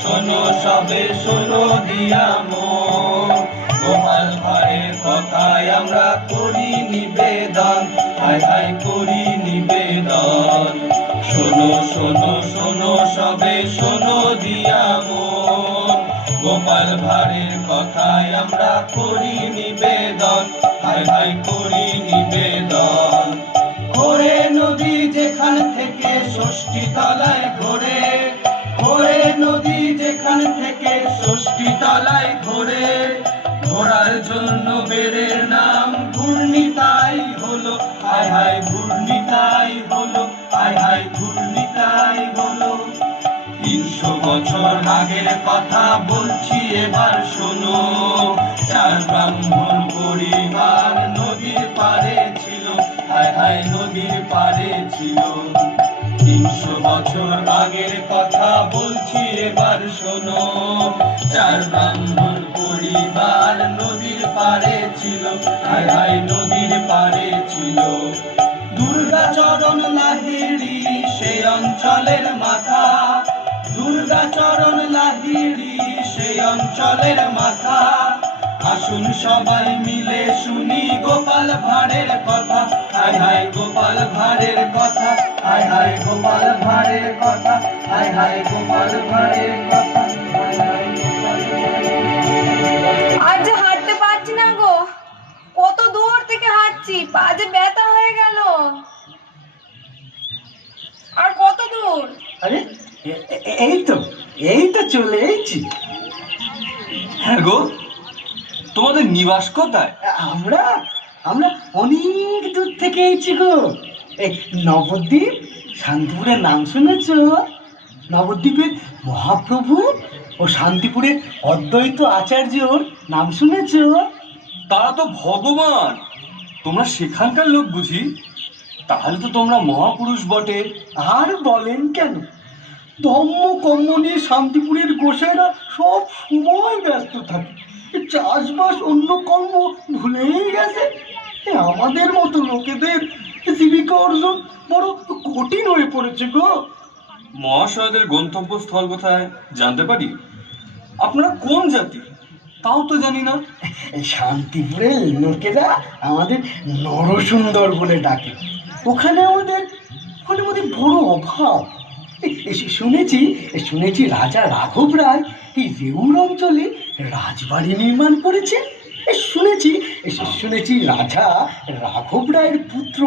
শোনো সবে শোনো দিয়া মন, গোপাল ভাঁড়ের কথায় আমরা করি নিবেদন, হায় হায় করি নিবেদন। শোনো শোনো শোনো সবে শোনো দিয়া মন, গোপাল ভাঁড়ের কথায় আমরা করি নিবেদন, হায় হায় করি নিবেদন। ঘোরে নদী যেখান থেকে ষষ্ঠী তলায় ঘোরে, ঘোরে নদী যেখান থেকে ষষ্ঠী তলায় ঘোরে, ঘোরার জন্য বেড়ের নাম ঘূর্ণিতাই হলো, হায় হায় ঘূর্ণিতাই হলো, হায় হায় ঘূর্ণিতাই হলো। ৩০০ বছর আগের কথা বলছি এবার শোনো, চার ব্রাহ্মণ পরিবার নদীর পাড়ে ছিল, হায় হায় নদীর পাড়ে ছিল। ৩০০ বছর আগের কথা বলছি এবার শোনো, চার ব্রাহ্মণ পরিবার নদীর পাড়ে ছিল, হায় হায় নদীর পাড়ে ছিল। দুর্গাচরণ লাহিড়ী সে অঞ্চলের মাথা, দুর্গাচরণ লাহিড়ী সেই অঞ্চলের মাথা। আসুন সবাই মিলে শুনি গোপাল ভাঁড়ের কথা, হায় হায় গোপাল ভাঁড়ের কথা, হায় হায় গোপাল ভাঁড়ের কথা, হায় হায় গোপাল ভাঁড়ের কথা, হায় হায় গোপাল ভাঁড়ের কথা। আর যে হাঁটতে পারছি না গো, কত দূর থেকে হাঁটছি, পা যে ব্যথা হয়ে গেল। আর কত দূর? আরে এই তো চলে এসেছি। হ্যাঁ গো, তোমাদের নিবাস কোথায়? আমরা আমরা অনেক দূর থেকে এসেছি গো। এই নবদ্বীপ, শান্তিপুরের নাম শুনেছ? নবদ্বীপের মহাপ্রভু ও শান্তিপুরের অদ্বৈত আচার্যর নাম শুনেছ? তারা তো ভগবান, তোমরা সেখানকার লোক বুঝি? তাহলে তো তোমরা মহাপুরুষ বটে। আর বলেন কেন, ধর্ম কর্ম নিয়ে শান্তিপুরের গোসাইরা সব সময় ব্যস্ত থাকে, চাষবাস অন্য কর্ম ভুলেই গেছে। আমাদের মতো লোকেদের জীবিকা অর্জন বড় কঠিন হয়ে পড়েছে গো। মহাশয়দের গন্তব্যস্থল কোথায় জানতে পারি? আপনারা কোন জাতি তাও তো জানি না। শান্তিপুরের লোকেরা আমাদের নরসুন্দর বলে ডাকে। ওখানে আমাদের বড় অভাব। শুনেছি শুনেছি রাজা রাঘব রায় এই রেউর অঞ্চলে রাজবাড়ি নির্মাণ করেছে। শুনেছি শুনেছি রাজা রাঘব রায়ের পুত্র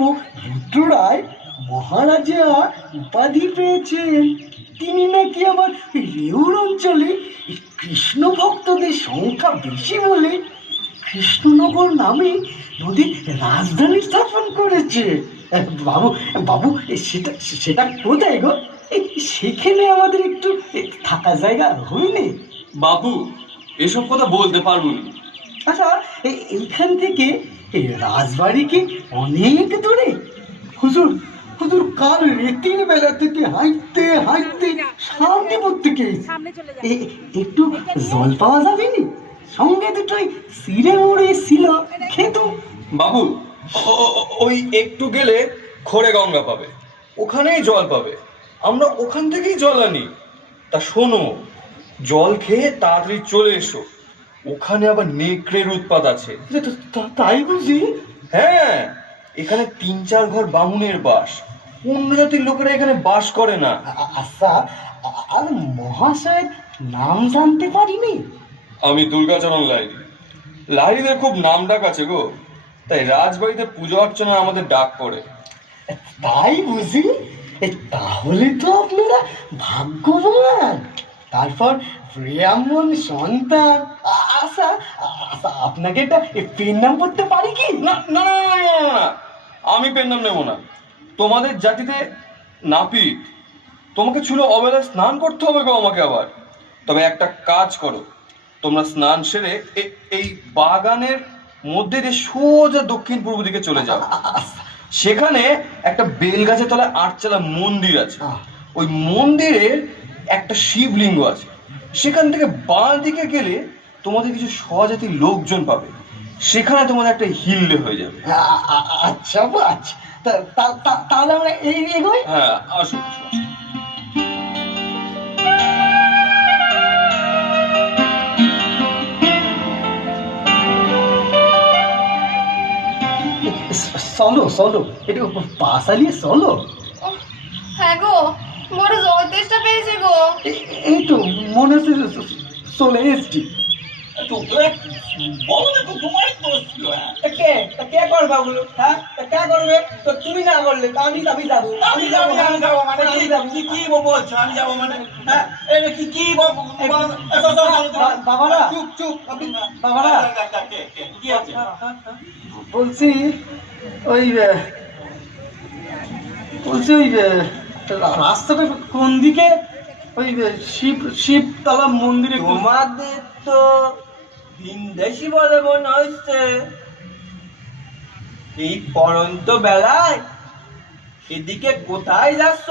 রুদ্র রায় মহারাজা উপাধি পেয়েছেন। তিনি নাকি আবার রেউর অঞ্চলে কৃষ্ণ ভক্তদের সংখ্যা বেশি বলে কৃষ্ণনগর নামে নদীর রাজধানী স্থাপন করেছে। বাবু বাবু সেটা সেটা কোথায় গো? সেখানে আমাদের একটু থাকা জায়গা হয়নি। বাবু, এসব কথা বলতে পারবো না। আচ্ছা, এইখান থেকে রাজবাড়ি কি অনেক দূরে? হুজুর হুজুর কাল রেতির বেলা থেকে হাঁটতে হাঁটতে শান্তিপুর থেকে একটু জল পাওয়া যাবে নি? সঙ্গে দুটোই সিরে মুড়ে ছিল, খেতো। বাবু, ওই একটু গেলে খড়ে গঙ্গা পাবে, ওখানেই জল পাবে। আমরা ওখান থেকেই জল আনি। তা শোনো, জল খেয়ে তাড়াতাড়ি চলে এসো, ওখানে আবার নেকড়ের উৎপাত আছে। তাই বুঝি? হ্যাঁ, এখানে ৩-৪ ঘর বামুনের বাস, অন্য জাতির লোকেরা এখানে বাস করে না। আচ্ছা, আর মহাশয়ের নাম জানতে পারিনি? আমি দুর্গাচরণ লাহিড়ী। লাহিড়ীদের খুব নাম ডাক আছে গো, তাই রাজবাড়িতে পুজো অর্চনা আমাদের ডাক পড়ে। তাই বুঝি? তাহলে তো আপনারা ভাগ্যবান। তারপর ব্রাহ্মণ সন্তান। আচ্ছা আচ্ছা, আপনাকে একটা পেন নাম করতে পারি কি? না না না না, না, না, না, আমি পেন নাম নেবো না। তোমাদের জাতিতে নাপিত, তোমাকে ছুলো অবেলায় স্নান করতে হবে গো আমাকে আবার। তবে একটা কাজ করো, তোমরা স্নান সেরে এই বাগানের মধ্যে দিয়ে সোজা দক্ষিণ পূর্ব দিকে চলে যাও। সেখানে একটা বেল গাছের তলায় ৮চালা মন্দির আছে। ওই মন্দিরের একটা শিবলিঙ্গ আছে। সেখান থেকে বাঁ দিকে গেলে তোমাদের কিছু স্বজাতির লোকজন পাবে। সেখানে তোমাদের একটা হিললে হয়ে যাবে। আচ্ছা আচ্ছা, তাহলে আমরা এই এগোই। হ্যাঁ, আসো আসো। চলো চলো একটু পা চালিয়ে চলো। উফ, হ্যাঁ গো, বড় জল তেষ্টা পেয়েছে গো। এই তো মনে হচ্ছে চলে এসছি। বলো না তো তোমার দোষ ছিল। কে করবে ওগুলো? হ্যাঁ কে করবে? তো তুমি না করলে তো আমি যাবো। আমি যাবো মানে কি বলছো? আমি যাবো মানে হ্যাঁ এটা কি বাবারা চুপ চুপ বাবারা কি আছে? বলছি ওই রাস্তাটা কোন দিকে? ওই শিবতলা মন্দিরে তোমাদের তো ভিনদেশি বলে মনে হচ্ছে। এই পরন্ত বেলায় এদিকে কোথায় যাচ্ছ?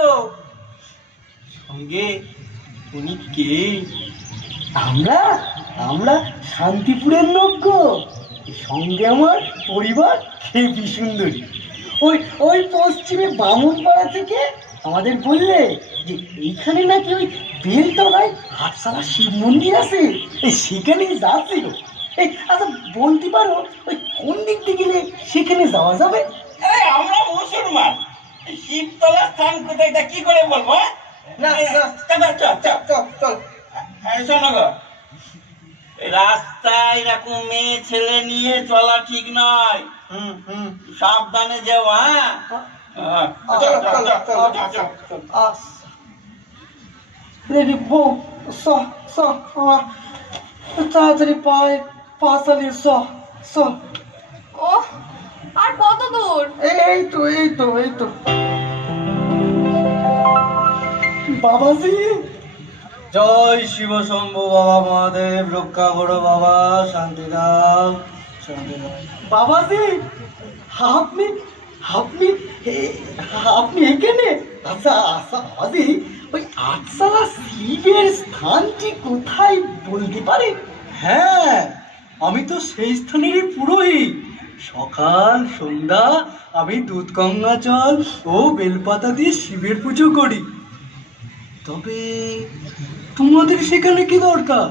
সঙ্গে উনি কে? আমরা আমরা শান্তিপুরের লোক গো। সঙ্গে আমার পরিবার খেপি সুন্দরী। ওই ওই পশ্চিমে বামুনপাড়া থেকে আমাদের বললে যে এইখানে নাকি ওই বেলতলায় আটশালা শিব মন্দির আছে, সেখানেই যাচ্ছিল। এই আচ্ছা বলতে পারো ওই কোন দিক দিয়ে গেলে সেখানে যাওয়া যাবে? আমরা মুসলমান, শিবতলা স্থান কোথায় এটা কি করে বলবো? চল শোনো গো, রাস্তায় এরকম মেয়ে ছেলে নিয়ে চলা ঠিক নয়। সাবধানে যেও। হ্যাঁ বউ তাড়াতাড়ি পায়ে পা চালিয়ে চ। ও, আর কত দূর? এই তো বাবাজি। জয় শিব শম্ভু বাবা মহাদেব, রক্ষা করো বাবা, শান্তি দাও, শান্তি দাও। বাবাজি আপনি আপনি আপনি এখানে? আচ্ছা বাবাজি ওই আটশালা শিবের স্থানটি কোথায় বলতে পারেন? হ্যাঁ, আমি তো সেই স্থানেরই পুরোহিত। সকাল সন্ধ্যা আমি দুধ গঙ্গা জল ও বেলপাতা দিয়ে শিবের পুজো করি। তবে তোমাদের সেখানে কি দরকার?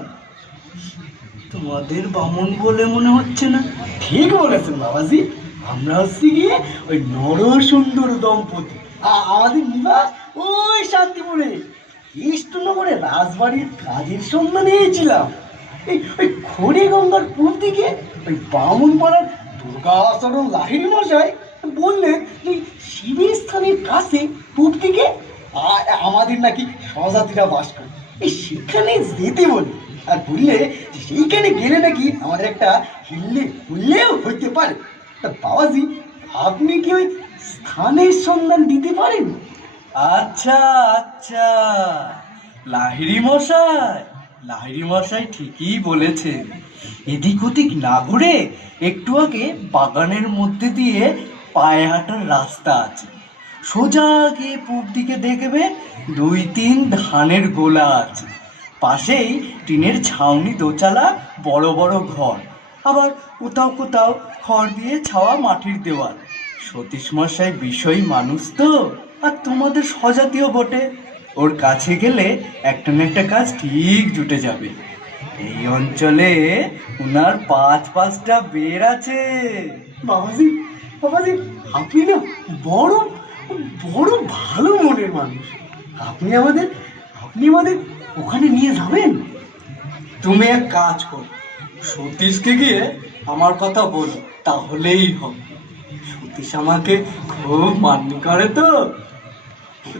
তোমাদের বামন বলে মনে হচ্ছে না। ঠিক বলেছেন বাবাজি, আমরা হচ্ছি গিয়ে ওই নর সুন্দর দম্পতি। আমাদের নিবাস ওই শান্তিপুরে কৃষ্ণনগরে রাজবাড়ির কাজের সন্ধানে এসেছিলাম। ওই খড়ি গঙ্গার পূর্ব দিকে ওই বামুন পাড়ার দুর্গাচরণ লাহিড়ী মশাই বললেন যে শিবের স্থানের কাছে পূর্ব দিকে আমাদের নাকি স্বজাতিরা বাস করে, সেখানে যেতে বলি। আর বললে সেইখানে গেলে নাকি আমাদের একটা হুল্লেও হইতে পারে। তা বাবাজি আপনি কি ওই স্থানের সন্ধান দিতে পারেন? আচ্ছা আচ্ছা, লাহিড়ী মশাই ঠিকই বলেছে। এদিক ওদিক না ঘুরে একটু আগে বাগানের মধ্যে দিয়ে পায়ে হাঁটার রাস্তা আছে। সোজা গিয়ে পূব দিকে দেখবে 2-3 ধানের গোলা আছে। পাশেই টিনের ছাউনি, দোচালা, বড় বড় ঘর, আবার কোথাও কোথাও খড় দিয়ে ছাওয়া মাটির দেওয়াল। সতীশ মশাই বিষয়ী মানুষ তো, আর তোমাদের স্বজাতীয় বটে। ওর কাছে গেলে একটা না একটা কাজ ঠিক জুটে যাবে। এই অঞ্চলে উনার 5-5টা বের আছে। বাবাজি আপনি না বড় বড় ভালো মনের মানুষ। আপনি আমাদের ওখানে নিয়ে যাবেন? তুমি এক কাজ করো, সতীশকে গিয়ে আমার কথা বলো, তাহলেই হবে। সতীশ আমাকে খুব মান্য করে তো।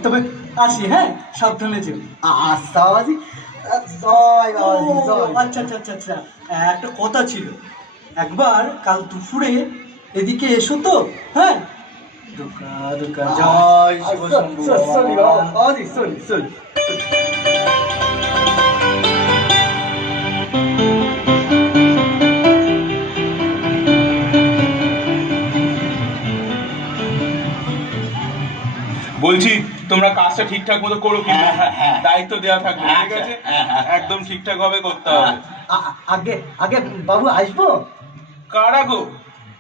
তবে আসি, হ্যাঁ, সাবধানে যেও। আচ্ছা বাবাজি, জয় বাবাজি জয়। আচ্ছা আচ্ছা আচ্ছা আচ্ছা, একটা কথা ছিল। একবার কাল দুপুরে এদিকে এসো তো, হ্যাঁ? জয় শিব শম্ভু সরি বাবা। বাবাজি, সরি। বলছি তোমরা কাজটা ঠিকঠাক মতো করো, কিন্তু হ্যাঁ। দায়িত্ব দেওয়া থাকবে, ঠিক আছে? হ্যাঁ। একদম ঠিকঠাক ভাবে করতে হবে। আগে বাবু আসবো। কারা গো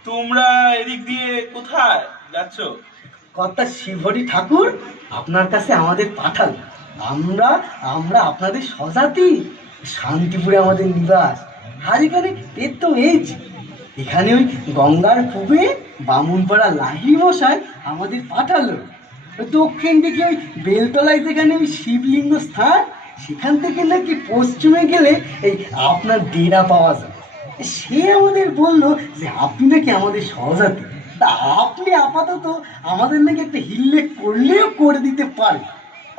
তোমরা? এদিক দিয়ে কোথায় যাচ্ছ? কর্তা শিবহরি ঠাকুর আপনার কাছে আমাদের পাঠাল। আমরা আপনাদের স্বজাতি, শান্তিপুরে আমাদের নিবাস। আর এখানে পেত হয়েছি। এখানে ওই গঙ্গার পূবে বামুনপাড়া লাহিড়ি মশাই আমাদের পাঠালো। ওই দক্ষিণ দিকে ওই বেলতলায় যেখানে ওই শিবলিঙ্গ স্থান, সেখান থেকে নাকি পশ্চিমে গেলে এই আপনার ডেরা পাওয়া যায়। সে আমাদের বলল যে আপনি নাকি আমাদের সহযাত্রী, তা আপনি আপাতত আমাদের নাকি একটা হিল্লেক করলেও করে দিতে পারেন।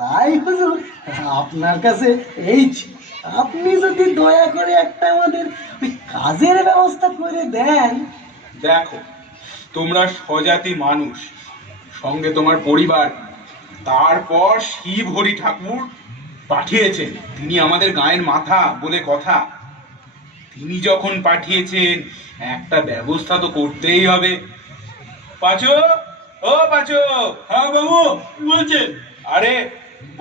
তাই হুজুর আপনার কাছে এই আপনি যদি দয়া করে একটা আমাদের ওই কাজের ব্যবস্থা করে দেন। দেখো, তোমরা স্বজাতি মানুষ, সঙ্গে তোমার পরিবার, তারপর শিব হরি ঠাকুর পাঠিয়েছেন, তিনি আমাদের গায়ের মাথা বলে কথা। তিনি যখন পাঠিয়েছেন একটা ব্যবস্থা তো করতেই হবে। পাঁচু, ও পাঁচু। হ্যাঁ বাবু, বলছেন? আরে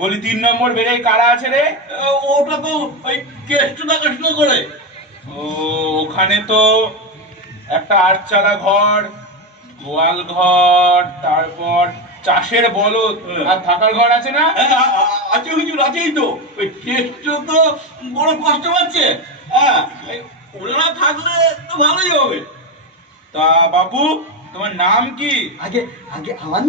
বলি 3 নম্বর বেড়ে কারা আছে রে? ওটা তো ওই কেষ্টটা করে। ও, ওখানে তো একটা 8 চালা ঘর, গোয়াল ঘর, তারপর চাষের বলদ আর থাকার ঘর আছে না? আছে হুজুর, আছেই তো। ওই কেষ্ট তো বড় কষ্ট পাচ্ছে। হ্যাঁ, ওরা থাকলে তো ভালোই হবে। তা বাপু, তোমার নাম কি? আগে আগে আমার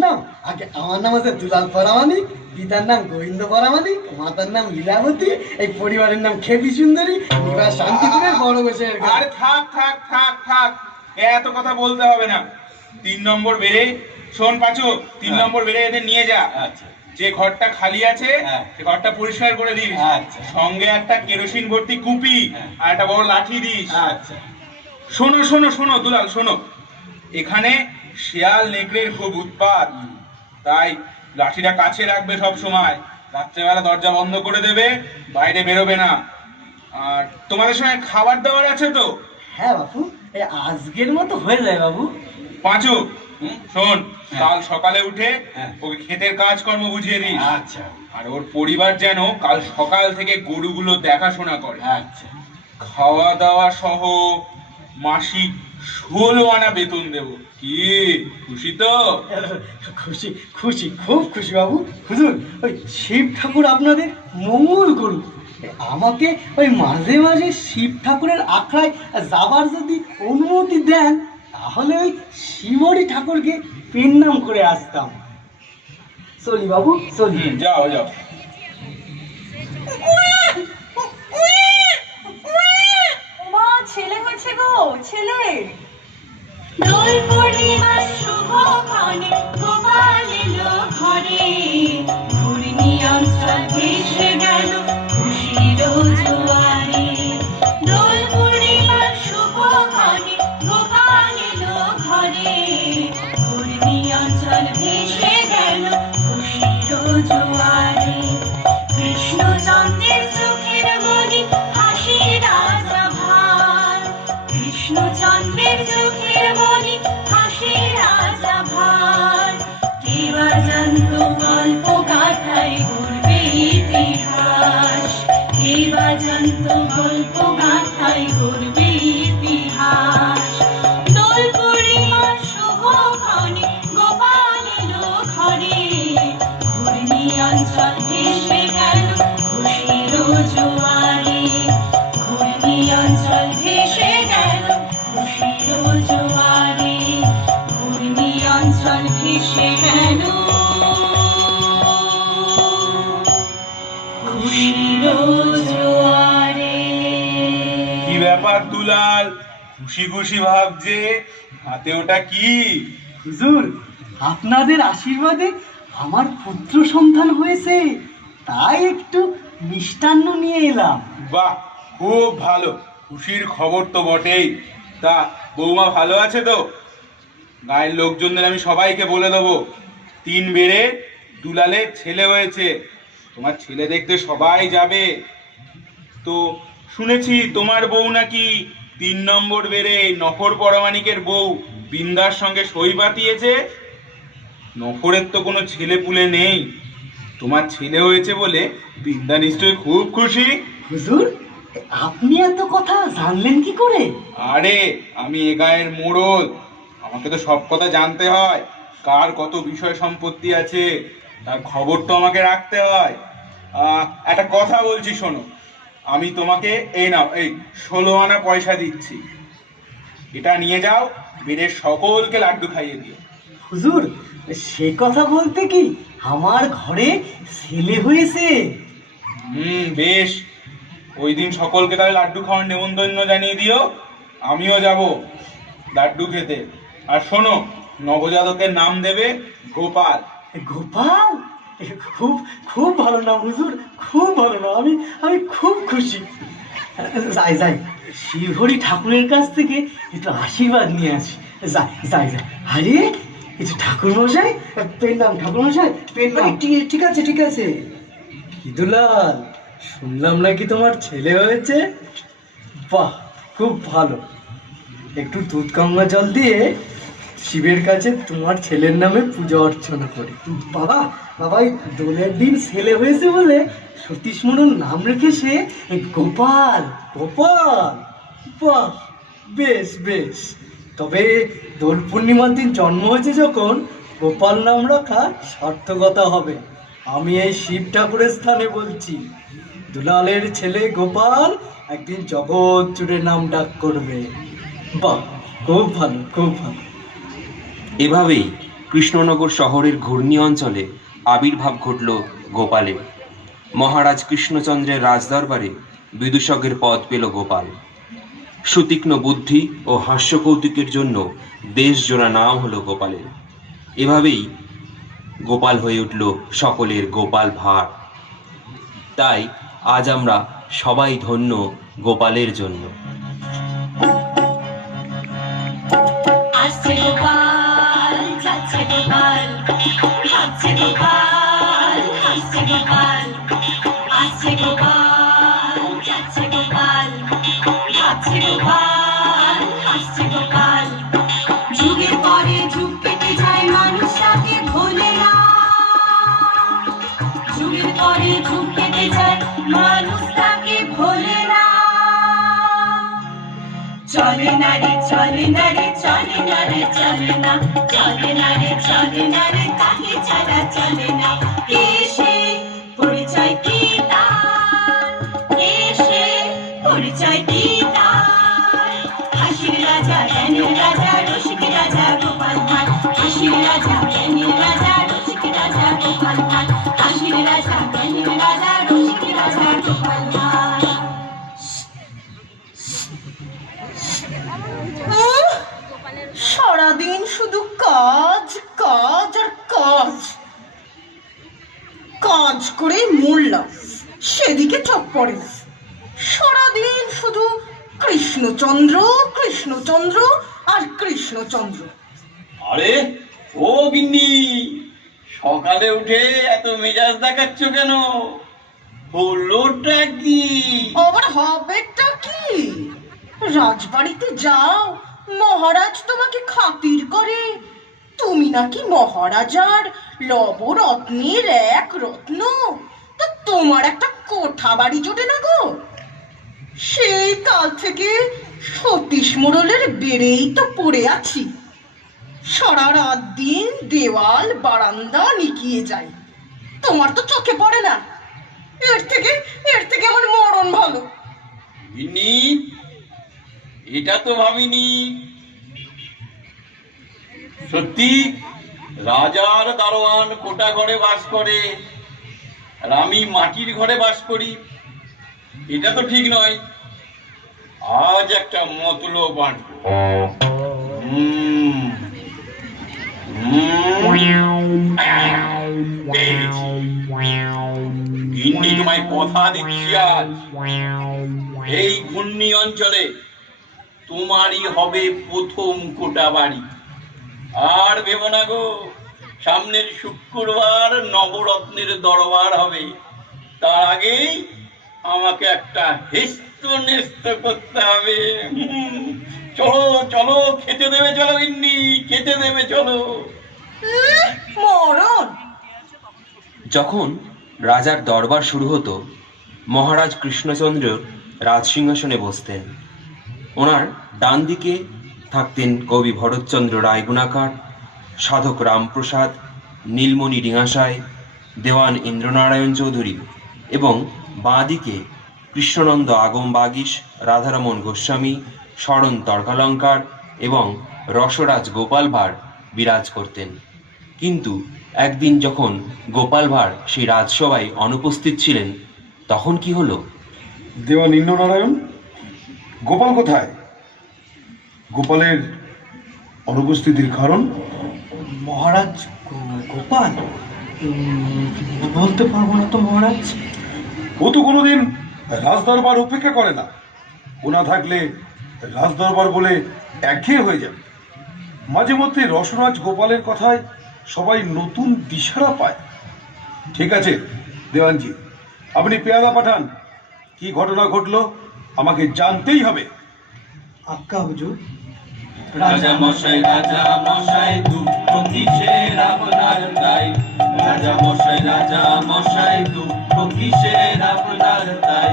নাম আছে দুলাল পরামানিক, পিতার নাম গোবিন্দ পরামানিক, মাতার নাম লীলাবতী, এই পরিবারের নাম খেপি সুন্দরী, নিবাস শান্তিপুরের বড় বসের। আরে থাক থাক থাক থাক, এত কথা বলতে হবে না। 3 নম্বর বেড়ে, শোন পাঁচু, 3 নম্বর বেড়ে এদের নিয়ে যা। আচ্ছা যে ঘরটা খালি আছে হ্যাঁ। সে ঘরটা পরিষ্কার করে দিস। আচ্ছা। সঙ্গে একটা কেরোসিন ভর্তি কুপি হ্যাঁ। আর একটা বড় লাঠি দিস। আচ্ছা। শোনো শোনো শোনো দুলাল, শোনো, এখানে শিয়াল নেকড়ের খুব উৎপাত, তাই লাঠিটা কাছে রাখবে সব সময়। রাত্রেবেলা দরজা বন্ধ করে দেবে, বাইরে বেরোবে না। আর তোমাদের সঙ্গে খাবার দাবার আছে তো? হ্যাঁ বাবু, এই আজকের মতো হয়ে যায় বাবু। পাঁচু, শোন, হ্যাঁ। কাল সকালে উঠে হ্যাঁ। ওকে ক্ষেতের কাজকর্ম বুঝিয়ে দিস। আচ্ছা আর ওর পরিবার যেন কাল সকাল থেকে গরুগুলো দেখাশোনা করে। আচ্ছা। খাওয়া দাওয়া সহ মাসিক 16 আনা বেতন দেব। কি খুশি তো? খুশি খুশি, খুব খুশি বাবু। হুজুর, ওই শিব ঠাকুর আপনাদের মঙ্গল করুক। আমাকে ওই মাঝে মাঝে শিব ঠাকুরের আখড়ায় যাবার যদি অনুমতি দেন, তাহলে ওই শিবরি ঠাকুরকে পেন্নাম করে আসতাম। চলি বাবু, চলি। যাও যাও। মা, ছেলে হয়েছে গো, ছেলে। দোল পূর্ণিমার শুভক্ষণে গোপাল এলো ঘরে, ঘূর্ণি অঞ্চল ভেসে গেল খুশির জোয়ারে। দোল পূর্ণিমার শুভক্ষণে গোপাল এলো ঘরে, ঘূর্ণি অঞ্চল ভেসে গেল খুশির জোয়ারে। কৃষ্ণচন্দ্রের চোখের মনি হাসি রাজা ভার, কৃষ্ণচন্দ্রের চোখের মনি হাসি রাজা ভার। কে বা জানতো গল্প গাথায় গড়বে ইতিহাস, কে বা জানতো গল্প গাথায় গড়বে ইতিহাস। দোল পূর্ণিমার শুভক্ষণে গোপাল এলো ঘরে, ঘূর্ণি অঞ্চল ভেসে গেল খুশির জোয়ারে, ঘূর্ণি অঞ্চল ভেসে গেল খুশির জোয়ারে, ঘূর্ণি অঞ্চল ভেসে গেল খুশির জোয়ারে। কি ব্যাপার দুলাল, খুশি খুশি ভাবছে? হাতে ওটা কি? হুজুর, আপনাদের আশীর্বাদে আমার পুত্র সন্তান হয়েছে, তাই একটু মিষ্টান্ন নিয়ে এলাম। বাহ, খুব ভালো, খুশির খবর তো বটেই। তা বৌমা ভালো আছে তো? গায়ের লোকজনদের আমি সবাইকে বলে দেবো 3 বেড়ে দুলালের ছেলে হয়েছে। তোমার ছেলে দেখতে সবাই যাবে। তো শুনেছি তোমার বউ নাকি 3 নম্বর বেড়ে নফর পরমাণিকের বউ বিন্দার সঙ্গে সই পাতিয়েছে। নফরের তো কোনো ছেলে পুলে নেই, তোমার ছেলে হয়েছে বলে বিন্দা নিশ্চয়ই খুব খুশি। হুজুর, আপনি এত কথা জানলেন কি করে? আরে আমি এ গায়ের মোড়ল, আমাকে তো সব কথা জানতে হয়। কার কত বিষয় সম্পত্তি আছে তার খবর তো আমাকে রাখতে হয়। একটা কথা বলছি শোনো, আমি তোমাকে এই নাও, এই 16 আনা পয়সা দিচ্ছি। এটা নিয়ে যাও, বেদের সকলকে লাড্ডু খাইয়ে দিও। হুজুর, সে কথা বলতে কি আমার ঘরে ছেলে হয়েছে। বেশ, ওই দিন সকলকে তাহলে লাড্ডু খাওয়ার নেমন্তন্ন জানিয়ে দিও। আমিও যাব লাড্ডু খেতে। আর শোনো, নবজাতকের নাম দেবে গোপাল। গোপাল, খুব খুব ভালো নাম হুজুর, খুব ভালো নাম। আমি খুব খুশি। যাই যাই, শ্রীহরি ঠাকুরের কাছ থেকে একটু আশীর্বাদ নিয়ে আসি। যাই যাই যাই। আরে কিছু ঠাকুর মশাই, পেন নাম, ঠাকুর মশাই পেন নাম। ঠিক আছে ঠিক আছে। দুলাল, শুনলাম নাকি তোমার ছেলে হয়েছে? বাহ, খুব ভালো। একটু দুধ গঙ্গা জল দিয়ে শিবের কাছে তোমার ছেলের নামে পূজা অর্চনা করি। বাবা বাবা, এই দোলের দিন ছেলে হয়েছে বলে সতীশ মণ্ডল নাম রেখেছে গোপাল। গোপাল, বাহ, বেশ বেশ। তবে দোল পূর্ণিমার দিন জন্ম হয়েছে যখন, গোপাল নাম রাখা সার্থকতা হবে। আমি এই শিব ঠাকুরের স্থানে বলছি, দুলালের ছেলে গোপাল একদিন জগৎ জুড়ে নাম ডাক করবে। বাহ, খুব ভালো খুব ভালো। এভাবেই কৃষ্ণনগর শহরের ঘূর্ণি অঞ্চলে আবির্ভাব ঘটল গোপালের। মহারাজ কৃষ্ণচন্দ্রের রাজদরবারে বিদূষকের পদ পেল গোপাল। সুতীক্ষ্ণ বুদ্ধি ও হাস্যকৌতুকের জন্য দেশজোড়া নাম হলো গোপালের। এভাবেই গোপাল হয়ে উঠল সকলের গোপাল ভাঁড়। তাই আজ আমরা সবাই ধন্য গোপালের জন্য। আসছে গোপাল, যাচ্ছে গোপাল, হাসছে গোপাল, হাসছে গোপাল। আসছে গোপাল, যাচ্ছে গোপাল, হাসছে গোপাল, হাসছে গোপাল। যুগের পরে যুগ কেটে যায়, মানুষ তাকে ভোলে না। যুগের পরে যুগ কেটে যায়, মানুষ তাকে ভোলে না। চলে না রে চলে না রে চলে না রে চলে না, চলে না রে চলে না রে, তাকে ছাড়া চলে না। এসে পরিচয় কি তার, এসে পরিচয় কি তার। হাসির রাজা, জ্ঞানের রাজা, রসিক রাজা গোপাল ভাঁড়। হাসির রাজা, জ্ঞানের রাজা, রসিক রাজা গোপাল ভাঁড়। হাসির রাজা, জ্ঞানের রাজা, রসিক রাজা গোপাল ভাঁড়। সারাদিন শুধু কাজ কাজ আর কাজ। কাজ করে মরলাম, সেদিকে চোখ পড়ে না। সারাদিন শুধু কৃষ্ণচন্দ্র কৃষ্ণচন্দ্র আর কৃষ্ণচন্দ্র। আরে ও গিন্নি, সকালে উঠে এত মেজাজ দেখাচ্ছ কেন? হলোটা কি? আবার হবেটা কি? রাজবাড়িতে যাও, মহারাজ তোমাকে খাতির করে। তুমি নাকি মহারাজার লবরত্নের এক রত্ন। তা তোমার একটা কোঠা বাড়ি জোটে না গো? সেই কাল থেকে সতীশ মোড়লের বেড়েই তো পড়ে আছি। সারা রাত দিন দেওয়াল বারান্দা নিকিয়ে যায়। তোমার তো চোখে পড়ে না। এর থেকে আমার মরণ ভালো। গিন্নি, এটা তো ভাবিনি। সত্যি রাজার দারোয়ান কোটা ঘরে বাস করে, আর আমি মাটির ঘরে বাস করি। এটা তো ঠিক নয়। আজ একটা মতলব বাঁধবো। পেয়েছি। গিন্নি, তোমায় কথা দিচ্ছি, আজ এই ঘূর্ণি অঞ্চলে তোমারই হবে প্রথম কোটা বাড়ি। আর ভেবো না গো, সামনের শুক্রবার নবরত্নের দরবার হবে। তার আগেই আমাকে একটা হেস্ত নেস্ত করতে হবে। চলো চলো, খেতে দেবে চলো গিন্নি, খেতে দেবে চলো। মরণ। যখন রাজার দরবার শুরু হতো, মহারাজ কৃষ্ণচন্দ্র রাজসিংহাসনে বসতেন। ওনার ডান দিকে থাকতেন কবি ভরতচন্দ্র রায়গুণাকার, সাধক রামপ্রসাদ, নীলমণি ডিঙাসায়, দেওয়ান ইন্দ্রনারায়ণ চৌধুরী এবং বাঁ দিকে কৃষ্ণনন্দ আগম বাগীশ, রাধারমণ গোস্বামী, শরণ তর্কালঙ্কার, এবং রসরাজ গোপাল ভাঁড় বিরাজ করতেন। কিন্তু একদিন যখন গোপাল ভাঁড় সেই রাজসভায় অনুপস্থিত ছিলেন, তখন কি হলো? দেওয়ান ইন্দ্রনারায়ণ, গোপাল কোথায়? গোপালের অনুপস্থিতির কারণ? মহারাজ, গোপাল বলতে পারবো না তো মহারাজ। ও তো কোনোদিন রাজদরবার উপেক্ষা করে না। ও না থাকলে রাজদরবার বলে একঘেয়ে হয়ে যাবে। মাঝে মধ্যে রসরাজ গোপালের কথায় সবাই নতুন দিশারা পায়। ঠিক আছে দেওয়ানজি, আপনি পেয়াদা পাঠান। কি ঘটনা ঘটলো আমাকে জানতেই হবে। আজ্ঞা হুজুর। রাজা মশাই দুঃখ কিসের আপনার তাই? রাজা মশাই দুঃখ কিসের আপনার তাই?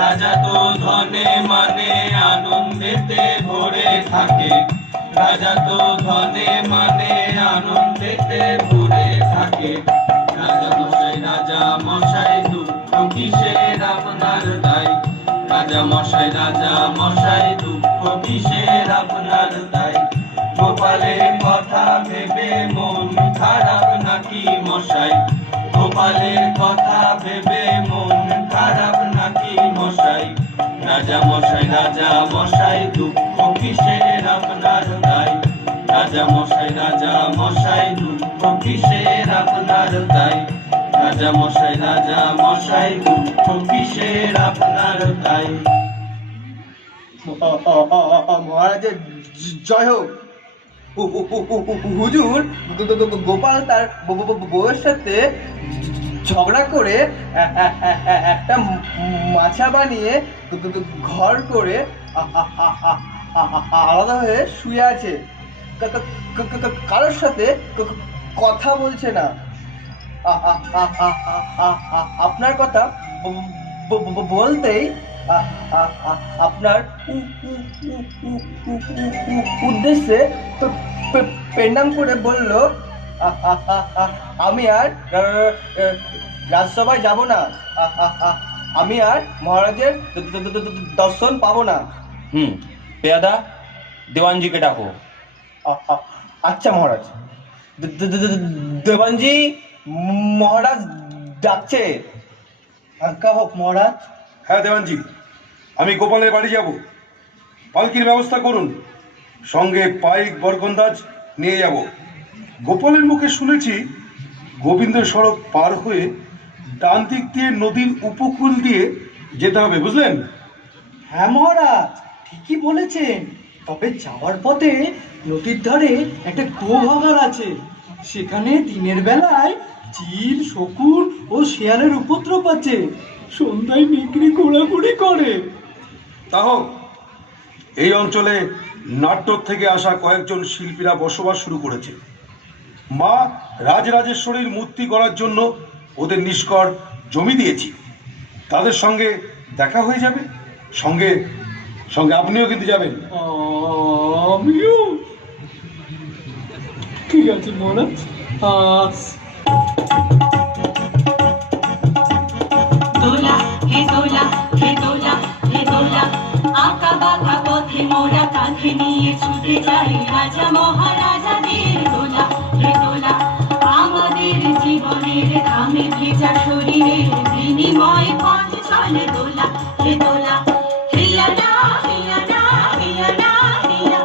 রাজা তো ধনে মানে আনন্দেতে ভরে থাকে। রাজা তো ধনে মানে আনন্দেতে ভরে থাকে। রাজা মশাই দুঃখ কিসের আপনার তাই? রাজা মশাই দুঃখ কিসের আপনার তাই? গোপালের কথা ভেবে মন খারাপ নাকি মশাই? গোপালের কথা ভেবে মন খারাপ নাকি মশাই? রাজা মশাই দুঃখ কিসের আপনার তাই? রাজা মশাই দুঃখ কিসের আপনার তাই? রাজা মশাই দুঃখ কিসের আপনার তাই? মহারাজের জয় হোক। হুজুর, গোপাল তার বউয়ের সাথে ঝগড়া করে একটা মাছা বানিয়ে ঘর করে আলাদা হয়ে শুয়ে আছে। কারোর সাথে কথা বলছে না। আপনার কথা বলতেই আপনার উদ্দেশ্যে পেন্ডাম করে বলল, আমি আর রাজসভায় যাব না, আমি আর মহারাজের দর্শন পাবো না। পেয়াদা, দেওয়ানজিকে ডাকো। আচ্ছা মহারাজ। দেওয়ানজি, মহারাজ ডাকছে। আজ্ঞা হোক মহারাজ। হ্যাঁ দেওয়ানজি, আমি গোপালের বাড়ি যাব। পালকির ব্যবস্থা করুন, সঙ্গে পাইক বরকন্দাজ নিয়ে যাব। গোপালের মুখে শুনেছি গোবিন্দ সড়ক পার হয়ে ডান দিক দিয়ে নদীর উপকূল দিয়ে যেতে হবে, বুঝলেন? হ্যাঁ মহারাজ, ঠিকই বলেছেন। তবে যাওয়ার পথে নদীর ধারে একটা গোভাগার আছে। সেখানে দিনের বেলায় চিল, শকুন ও শেয়ালের উপদ্রব আছে। সন্ধ্যায় বিক্রি ঘোরাঘুরি করে। তা হোক, এই অঞ্চলে নাট্য থেকে আসা কয়েকজন শিল্পীরা বসবাস শুরু করেছে। মা রাজরাজেশ্বরীর মূর্তি গড়ার জন্য ওদের নিষ্কর জমি দিয়েছি। তাদের সঙ্গে দেখা হয়ে যাবে। সঙ্গে সঙ্গে আপনিও কিন্তু যাবেন। আমিও? ঠিক আছে মহারাজ। দোলা হে দোলা হে দোলা হে দোলা, আঁকা বাঁকা পথে মোরা কাঁধে নিয়ে ছুটে যাই রাজা মহারাজাদের দোলা হে দোলা। আমাদের জীবনের ঘামে ভেজা শরীরের বিনিময় পথ চলে দোলা হে দোলা। হিয়া না হিয়া না হিয়া না হিয়া,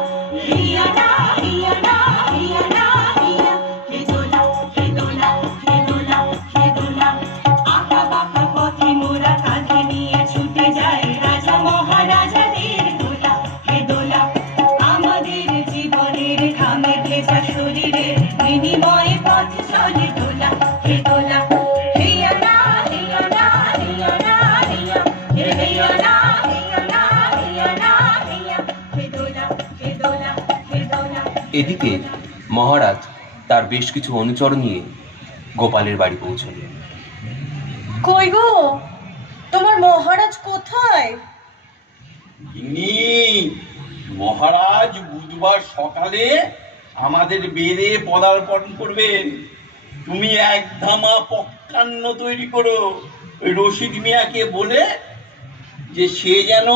হিয়া না হিয়া না হিয়া না হিয়া, হে দোলা হে দোলা হে দোলা হে দোলা। আঁকা বাঁকা পথে মোরা কাঁধে নিয়ে ছুটে যায় রাজা মহারাজাদের দোলা হে দোলা। আমাদের জীবনের ঘামে ভেজা শরীরের বিনিময়ে পথ চলে দোলা হে দোলা। হিয়া না হিয়া না হিয়া না হিয়া, হে হিয়া না হিয়া না হিয়া না হিয়া, হে দোলা হে দোলা হে দোলা। এদিকে মহারাজ তার বেশ কিছু অনুচর নিয়ে গোপালের বাড়ি পৌঁছলেন। কই গো, তোমার মহারাজ কোথায়? ইনি মহারাজ বুধবার সকালে আমাদের বেড়ে পদার্পণ করবেন। তুমি এক ধামা পক্ষান্ন তৈরি করো, ওই রশিদ মিয়াকে বলে যে সে যেন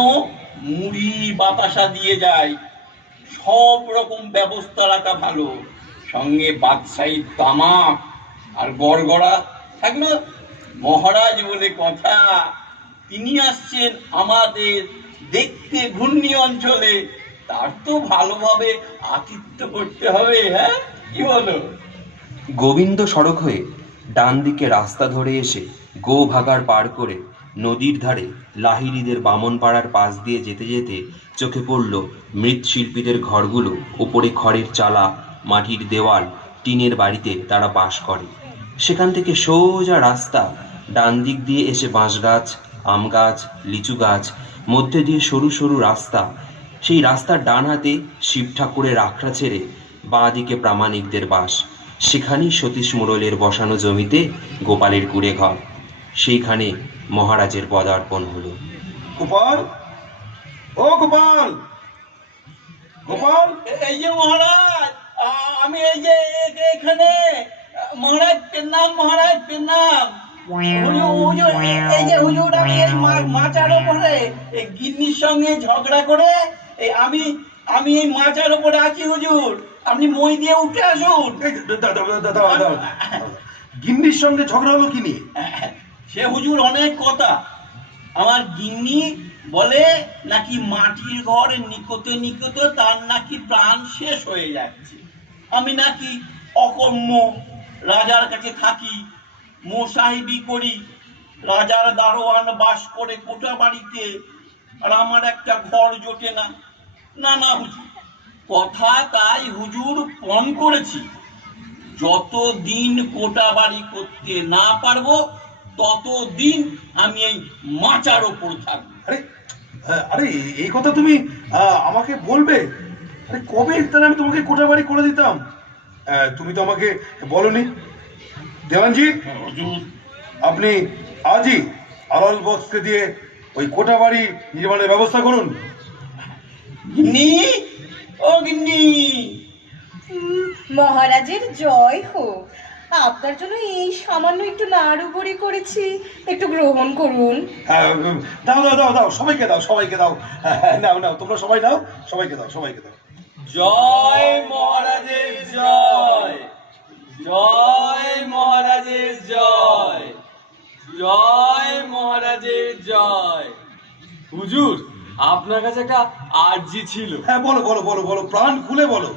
মুড়ি বাতাসা দিয়ে যায়। সব রকম ব্যবস্থা রাখা ভালো, সঙ্গে বাদশাহী তামাক আর গড়গড়া থাকলো। মহারাজ বলে কথা, তিনি আসছেন আমাদের দেখতে ঘূর্ণি অঞ্চলে, তার তো ভালোভাবে আতিথ্য করতে হবে। হ্যাঁ, কি বলো? গোবিন্দ সড়ক হয়ে ডান দিকে রাস্তা ধরে এসে গো ভাগাড় পার করে নদীর ধারে লাহিড়িদের বামনপাড়ার পাশ দিয়ে যেতে যেতে চোখে পড়ল মৃৎশিল্পীদের ঘরগুলো। ওপরে খড়ের চালা, মাটির দেওয়াল, টিনের বাড়িতে তারা বাস করে। সেখান থেকে সোজা রাস্তা, ডান দিক দিয়ে এসে বাঁশ গাছ, আম গাছ, লিচু গাছ, মধ্যে দিয়ে সরু সরু রাস্তা। সেই রাস্তার ডান হাতে শিব ঠাকুরের আখড়া ছেড়ে বাঁ দিকে প্রামাণিকদের বাস। সেখানেই সতীশ মোড়লের বসানো জমিতে গোপালের কুড়ে ঘর। সেইখানে মহারাজের পদার্পণ হলো। গোপাল, ও গোপাল, গোপাল, এই যে মহারাজ, আমি এই যে এখানে। মহারাজ পেন্নাম, মহারাজ পেন্নাম। হুজুর, এই যে হুজুর, আমি এই মাচার ওপরে এই গিন্নির সঙ্গে ঝগড়া করে আমি এই মাচার ওপরে আছি হুজুর, আপনি মই দিয়ে উঠে আসুন। গিন্নির সঙ্গে ঝগড়া হলো কি নিয়ে? সে হুজুর অনেক কথা। আমার গিন্নি বলে নাকি মাটির ঘর নিকটে নিকটে তার নাকি প্রাণ শেষ হয়ে যাচ্ছে। আমি নাকি অকর্ম, রাজার কাছে থাকি, মোসাহিবি করি, রাজার দারোয়ান বাস করে কোটা বাড়িতে, আর আমার একটা ঘর জোটে না। না না হুজুর, কথা তাই হুজুর পণ করেছি, যতদিন কোটা বাড়ি করতে না পারবো ততদিন আমি এই মাচার ওপর থাকবো। আরে আরে, এই কথা তুমি আমাকে বলবে? আরে কবে তাহলে আমি তোমাকে কোটা বাড়ি করে দিতাম। তুমি তো আমাকে বলনি। দেওয়ানজি, আপনি আজই আলাল বক্সকে দিয়ে ওই কোটা বাড়ি নির্মাণের ব্যবস্থা করুন। গিন্নি, ও গিন্নি। মহারাজের জয় হোক। আপনার জন্য এই সামান্য একটু নাড়ু বড়ি করেছি, একটু গ্রহণ করুন। দাও দাও দাও দাও, সবাইকে দাও, সবাইকে দাও। নাও নাও, তোমরা সবাই নাও, সবাইকে দাও, সবাইকে দাও। জয় মহারাজের জয়, জয় মহারাজের জয়, জয় মহারাজের জয়। হুজুর, আপনার কাছে একটা আর্জি ছিল। হ্যাঁ, বলো বলো বলো বলো, প্রাণ খুলে বলো।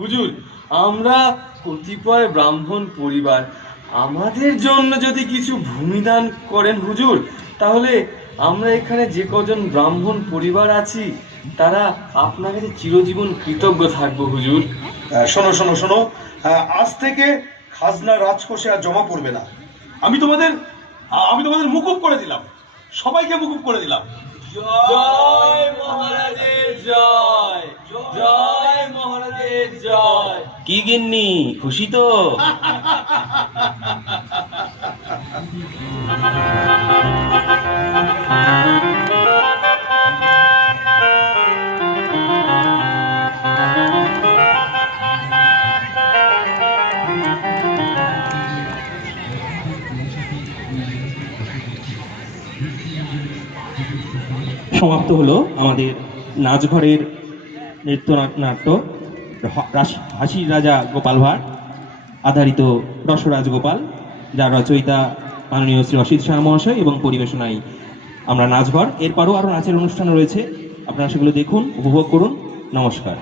হুজুর, আমরা কতিপয় ব্রাহ্মণ পরিবার, আমাদের জন্য যদি কিছু ভূমিদান করেন হুজুর, তাহলে আমরা এখানে যে কজন ব্রাহ্মণ পরিবার আছি তারা আপনার কাছে চিরজীবন কৃতজ্ঞ থাকবো হুজুর। শোনো শোনো শোনো, আজ থেকে খাজনা রাজকোষে আর জমা পড়বে না। আমি তোমাদের মুকুব করে দিলাম, সবাইকে মুকুব করে দিলাম। জয় মহারাজের জয়, জয় মহারাজের জয়। কি গিন্নি, খুশি তো? সমাপ্ত হলো আমাদের নাচঘরের নৃত্যনাট্য হাসির রাজা গোপাল ভাঁড় আধারিত রসরাজ গোপাল, যার রচয়িতা মাননীয় শ্রী অসিত শাহ মহাশয় এবং পরিবেশনায় আমরা নাচঘর। এরপরও আরও নাচের অনুষ্ঠান রয়েছে, আপনারা সেগুলো দেখুন, উপভোগ করুন। নমস্কার।